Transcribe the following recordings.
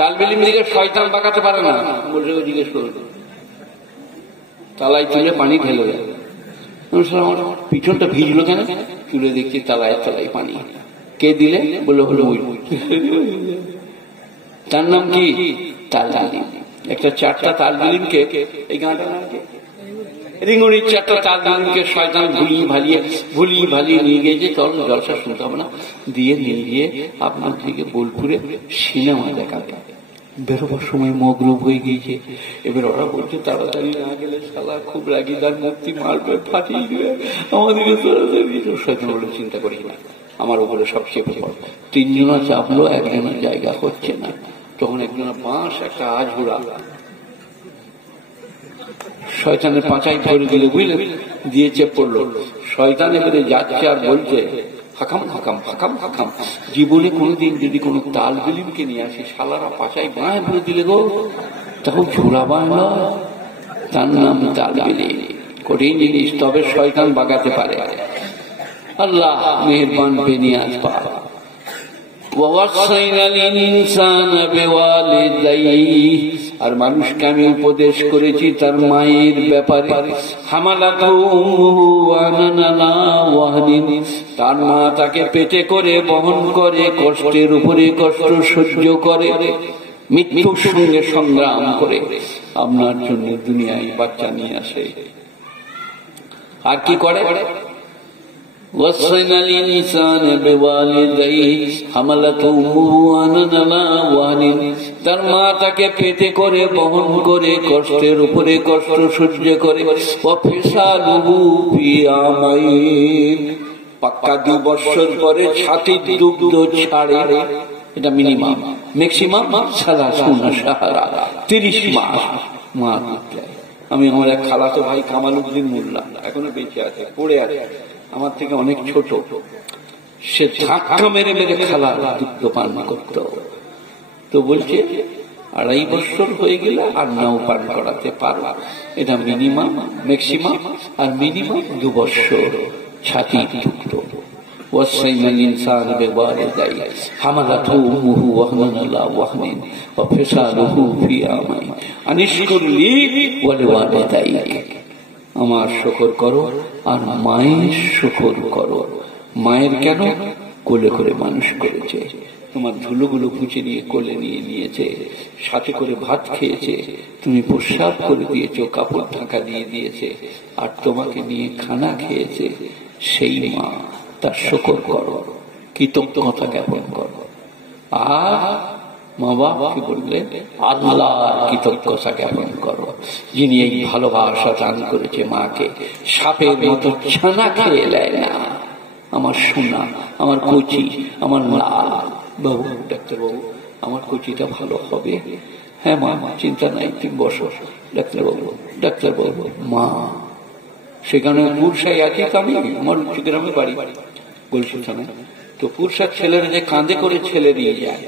তালবিলিম দিকে শয়তান বাঁকাতে পারে না বলে জিজ্ঞেস করল, তালায় তুলে পানি ঢেলে দেয়। আমার পিছনটা ভিজলো কেন? তুলে দেখছি তালায় তালায় পানি। কে দিলে? বলে হলো ওই। তার নাম কি? তালবিলিম। একটা 4টা তালবিলিমকে, এই গানটা নাম কি? রিঙ্গুনির 4টা তালবিলিমকে শয়তান ভুলিয়ে ভালিয়ে নিয়ে গিয়েছে। চল জলসা শুনতে হবে না, দিয়ে নিয়ে গিয়ে আপনার দিকে বোলপুরে সিনেমা দেখাবে। বেরোবার সময় মগরুব হয়ে গিয়েছে। এবার ওরা বলছে তাড়াতাড়ি না গেলে শালা খুব রাগিদার মুক্তি মারবে, ফাটিয়ে দিবে আমাদেরকে। শয়তান বলে চিন্তা করি না, আমার উপরে সব চেপে পড়। 3 জনা চাপলো, একজনের জায়গা হচ্ছে না। তখন একজনের বাঁশ একটা আঝুড়া শয়তানের পাঁচাই ধরে দিলে, বুঝলেন, দিয়ে চেপ পড়লো। শয়তান এবারে যাচ্ছে আর বলছে হাকাম হাকাম হাকাম হাকাম, জীবনে কোনোদিন যদি কোনো তালবিলিমকে নিয়ে আসি শালারা পাঁচাই বাঁয় ভরে দিলে গো, তখন ঝোলা বাঁয় নয়, তার নাম তালবিলিম। কঠিন জিনিস, তবে শয়তান বাগাতে পারে। আল্লাহ মেহেরবান বেনিয়াজ পাক। আর মানুষকে আমি উপদেশ করেছি তার মায়ের ব্যাপারে। তার মা তাকে পেটে করে বহন করে, কষ্টের উপরে কষ্ট সহ্য করে, মৃত্যুর সঙ্গে সংগ্রাম করে আপনার জন্য দুনিয়ায় বাচ্চা নিয়ে আসে। আর কি করে? وصينا الإنسان بوالديه حملته وهنا على وهن, তার মা তাকে পেটে করে বহন করে কষ্টের উপরে কষ্ট সহ্য করে। ওয়াফিসালুহু ফি আমাইন, পাক্কা 2 বছর পরে ছাতির দুগ্ধ ছাড়ে। এটা মিনিমাম, ম্যাক্সিমাম 30 মাস মা দুধ দেয়। আমি আমার এক খালাতো ভাই কামালউদ্দিন মোল্লা, এখনো বেঁচে আছে, পড়ে আছে, আমার থেকে অনেক ছোট। সে ধাক্কা মেরে মেরে খালা দুধ পান করত। তো বলছে 2.5 বছর হয়ে গেলে আর নাও পান করাতে পারো। এটা মিনিমাম, ম্যাক্সিমাম আর মিনিমাম 2 বছর ছাতি দুধ। وصينا الإنسان بوالديه حملته أمه وهنا على وهن وفصاله في عامين أن اشكر لي ولوالديك। আমার শুকর করো আর মায়ের শুকর করো। মায়ের কেন? কোলে করে মানুষ করেছে, তোমার ধুলোগুলো খুঁজে নিয়ে কোলে নিয়ে নিয়েছে, সাথে করে ভাত খেয়েছে, তুমি প্রসাদ করে দিয়েছো, কাপড় ঢাকা দিয়ে দিয়েছে, আর তোমাকে নিয়ে খানা খেয়েছে। সেই মা, তার শুকর করো, কৃতজ্ঞতা জ্ঞাপন করো। আর মা বাবাকে বললে আল্লাহর কৃতজ্ঞতা জ্ঞাপন করো, যিনি এই ভালোবাসা দান করেছে মাকে। সাপের মতো ছানা খেয়ে নেয় না আমার সোনা, আমার কচি, আমার লাল বাবু। ডাক্তারবাবু, আমার কচিটা ভালো হবে? হ্যাঁ মা, চিন্তা নাই, 3 বছর। ডাক্তারবাবু মা, সেখানে পুরসাই আছে। আমি আমার গ্রামে বাড়ি গুলশানে, তো পুরসার ছেলেরা যে কাঁধে করে ছেলে নিয়ে যায়,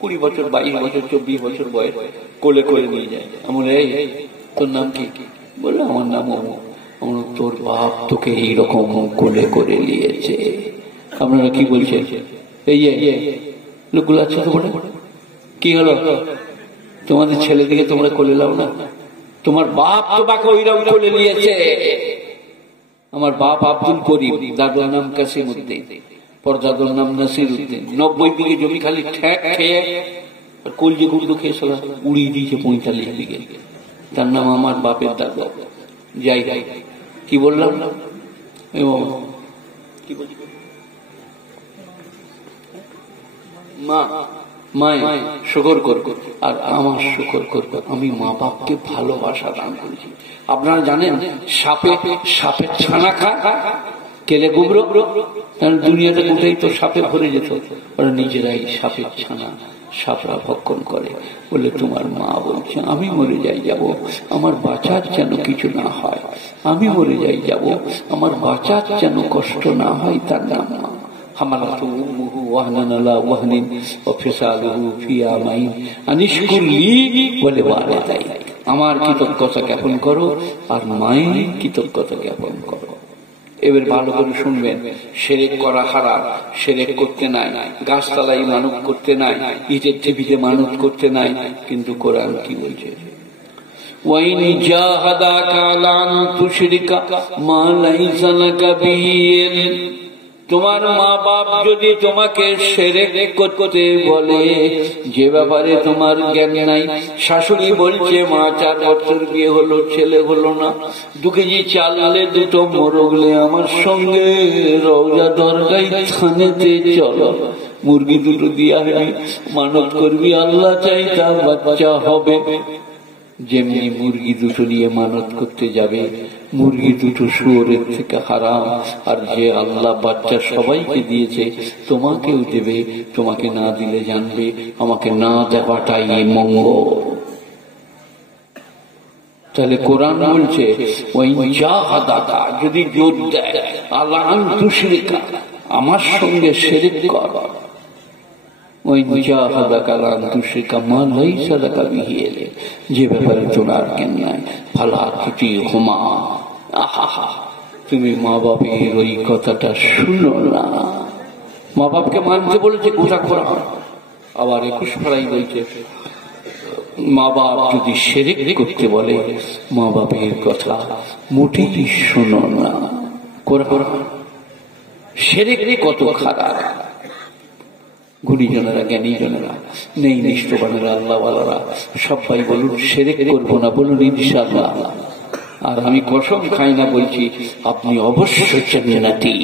20 বছর 22 বছর 24 বছর বয়স, কোলে করে নিয়ে যায়। আমার এই তোর নাম কি? বললো আমার নাম অমুক। আমার তোর বাপ তোকে এইরকম কোলে করে নিয়েছে। আপনারা কি বলছেন? এই লোকগুলো আছে তো বলে, কি হলো তোমাদের ছেলে দিকে তোমরা কোলে লাও না? তোমার বাপ তোমাকে ওইরকম কোলে নিয়েছে। আমার বাপ আব্দুল করিম, দাদুর নাম কাসিম উদ্দিন, পরদাদুর নাম নাসির উদ্দিন। 90 বিঘে জমি খালি ঠ্যাক খেয়ে কলজে গুঁড়ো খেয়ে সব উড়িয়ে দিয়েছে 45 বিঘে। তার নাম আমার বাপের দাদু। যাই কি বললাম? মা মায় শুকর করবো আর আমার শুকর করবো। আমি মা বাপকে ভালোবাসা দান করেছি। আপনারা জানেন সাপের ছানা খায় কেলে গুবরো, দুনিয়াতে উঠেই তো সাপে ভরে যেত। ওরা নিজেরাই সাপের ছানা সাপরা ভক্ষণ করে। বলে তোমার মা বলছে আমি মরে যাই যাব, আমার বাঁচার যেন কিছু না হয়, আমি মরে যাই যাব, আমার বাঁচার যেন কষ্ট না হয়, তার নাম মা। হামালাতু উম্মুহু ওয়াহনান আলা ওয়াহনিন ওয়া ফিসালুহু ফি আমাইন আন ইশকুর লি ওয়া লিওয়ালিদাইক। আমার কৃতজ্ঞতা জ্ঞাপন করো আর মায়ের কৃতজ্ঞতা জ্ঞাপন করো। এবার ভালো করে শুনবেন, শিরক করা হারাম, শিরক করতে নাই, গাছতলায় মানত করতে নাই, ইটের টিভিতে মানত করতে নাই। কিন্তু কোরআন কি বলছে? وَإِنْ جَاهَدَاكَ عَلَىٰ أَن تُشْرِكَ مَا لَيْسَ لَكَ بِهِ عِلْمٌ, তোমার মা বাপ যদি তোমাকে শিরক করতে বলে যে ব্যাপারে তোমার জ্ঞান নাই। শাশুড়ি বলছে, মা 4 বছর বিয়ে হলো, ছেলে হলো না, 2 কেজি চাললে 2টো মোরগলে আমার সঙ্গে রওজা দরগায় থানেতে চলো, মুরগি 2টো দিয়া মানত করবি, আল্লাহ চাই তার বাচ্চা হবে। যেমনি মুরগি 2টো নিয়ে মানত করতে যাবে, মুরগি 2টো শুয়োরের থেকে হারাম। আর যে আল্লাহ বাচ্চা সবাইকে দিয়েছে তোমাকেও দেবে, তোমাকে না দিলে জানবে আমাকে না দেওয়াটাই মঙ্গল। তাহলে কোরআন বলছে, ওই জাহাদাকা, যদি জোর দেয় আলা আন তুশরিকা, আমার সঙ্গে শিরক কর, ওই জাহাদাকা আলা আন তুশরিকা মা লাইসা লাকা বিহি ইলম, যে ব্যাপারে তোমার জ্ঞান নাই, ফালা তুতিহুমা, আহা, তুমি মা বাপের ওই কথাটা শুনো না। মা বাপকে মানতে বলেছে গোটা কোরআন। আবার 21 পারায় বলছে, মা বাপ যদি শিরক করতে বলে মা বাপের কথা মোটেই শোনো না। কোরআন শিরক কত খারাপ। গুণীজনেরা, জ্ঞানীজনেরা, নেই নিষ্ঠবানেরা, আল্লাহওয়ালারা সবাই বলুন শিরক করবো না, বলুন ইনশাআল্লাহ। আর আমি কসম খাই না বলছি, আপনি অবশ্যই জান্নাতি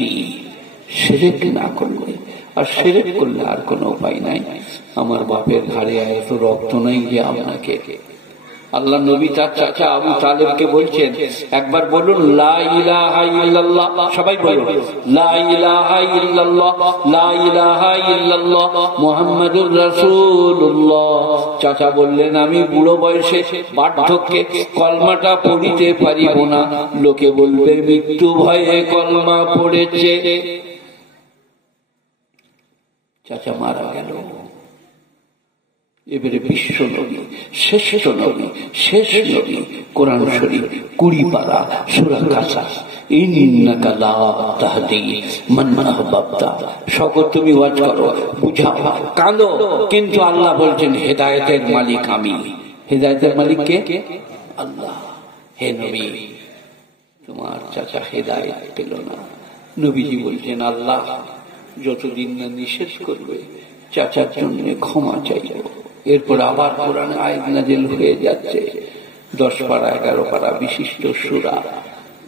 শিরক না করলে। আর শিরক করলে আর কোনো উপায় নাই। আমার বাপের ঘাড়ে এত রক্ত নাই যে আপনাকে, আল্লাহ নবী তার চাচা আবু তালেবকে বলছেন, একবার বলুন লা ইলাহা ইল্লাল্লাহ, সবাই বলুন লা ইলাহা ইল্লাল্লাহ, লা ইলাহা ইল্লাল্লাহ মুহাম্মাদুর রাসূলুল্লাহ। চাচা বললেন, আমি বুড়ো বয়সে বার্ধক্যে কলমাটা পড়িতে পারিব না, লোকে বলবে মৃত্যু ভয়ে কলমা পড়েছে। চাচা মারা গেল। এবারে বিশ্ব নবী, শ্রেষ্ঠ নবী, শেষ নবী, কোরআন শরীফ 20 পারা সূরা কাসাস, ইন্নাকা লা তাহদি মান আহবাবতা। সকল তুমি ওয়াজ করো, বুঝাও, কাঁদো, কিন্তু আল্লাহ বলছেন হেদায়েতের মালিক আমি। হেদায়েতের মালিক কে? আল্লাহ। হে নবী, তোমার চাচা হেদায়েত পেল না। নবীজি বলছেন, আল্লাহ যতদিন না নিষেধ করবে চাচার জন্য ক্ষমা চাইব। এরপর আবার কোরআনে আয়াত নাযিল হয়ে যাচ্ছে, 10 পারা 11 পারা বিশিষ্ট সূরা,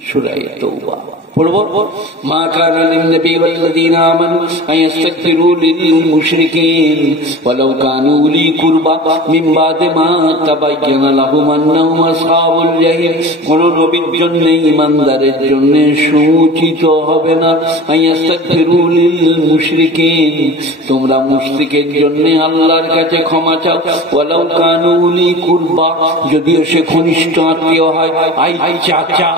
সূরা তাওবা পড়ব। মা কানা লিন-নবী ওয়াল্লাযীনা আমানু আয়াস্তাগফিরু লিল-মুশরিকিন ওয়ালাউ কানু উলি কুরবা মিন বাদি মা তাবায়্যানা লাহুম আন্নাহুম আসহাবুল জাহিম। কোন নবীর জন্য, ঈমানদারের জন্য সুচিত হবে না আয়াস্তাগফিরু লিল-মুশরিকিন, তোমরা মুশরিকের জন্য আল্লাহর কাছে ক্ষমা চাও। ওয়ালাউ কানু উলি কুরবা, যদিও সে ঘনিষ্ঠ আত্মীয় হয়। আই চাচা,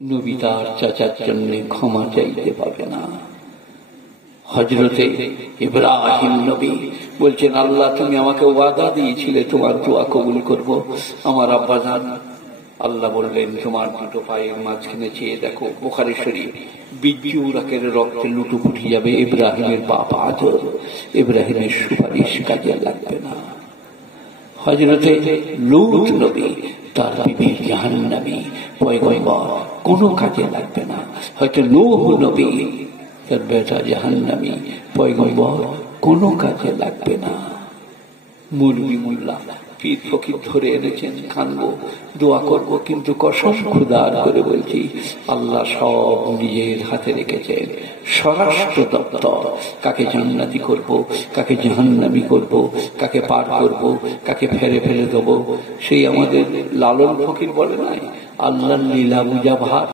নবী তার চাচার জন্য ক্ষমা চাইতে পারবে না। হযরতে ইব্রাহিম নবী বলছেন, আল্লাহ তুমি আমাকে ওয়াদা দিয়েছিলে তোমার দোয়া কবুল করব। আমার আব্বাজান, আল্লাহ বললেন তোমার 2 পায়ের মাঝখানে চেয়ে দেখো। বুখারী শরীফ, বিজুরাকের রক্তে লুটুপুটি যাবে ইব্রাহিমের বাপ আজর, ইব্রাহিমের সুপারিশ কাজে লাগবে না। হযরতে লূত নবী, তার বিবি জাহান্নামী, পয়গম্বর, কোনো কাজে লাগবে না। হয়তো নূহ নবী, তার বেটা জাহান্নামী, পয়গম্বর, কোনো কাজে লাগবে না। মুরগি মোল্লা পীর ফকির ধরে এনেছেন, খানবো, দোয়া করবো, কিন্তু কসম খুদার করে বলছি আল্লাহ সব নিজের হাতে রেখেছেন। স্বরাষ্ট্র দপ্তর, কাকে জান্নাতি করব, কাকে জাহান্নামী করব, কাকে পার করব, কাকে ফেরে ফেলে দেবো, সেই আমাদের লালন ফকির বলে নাই, আল্লাহর লীলা বুঝা ভার।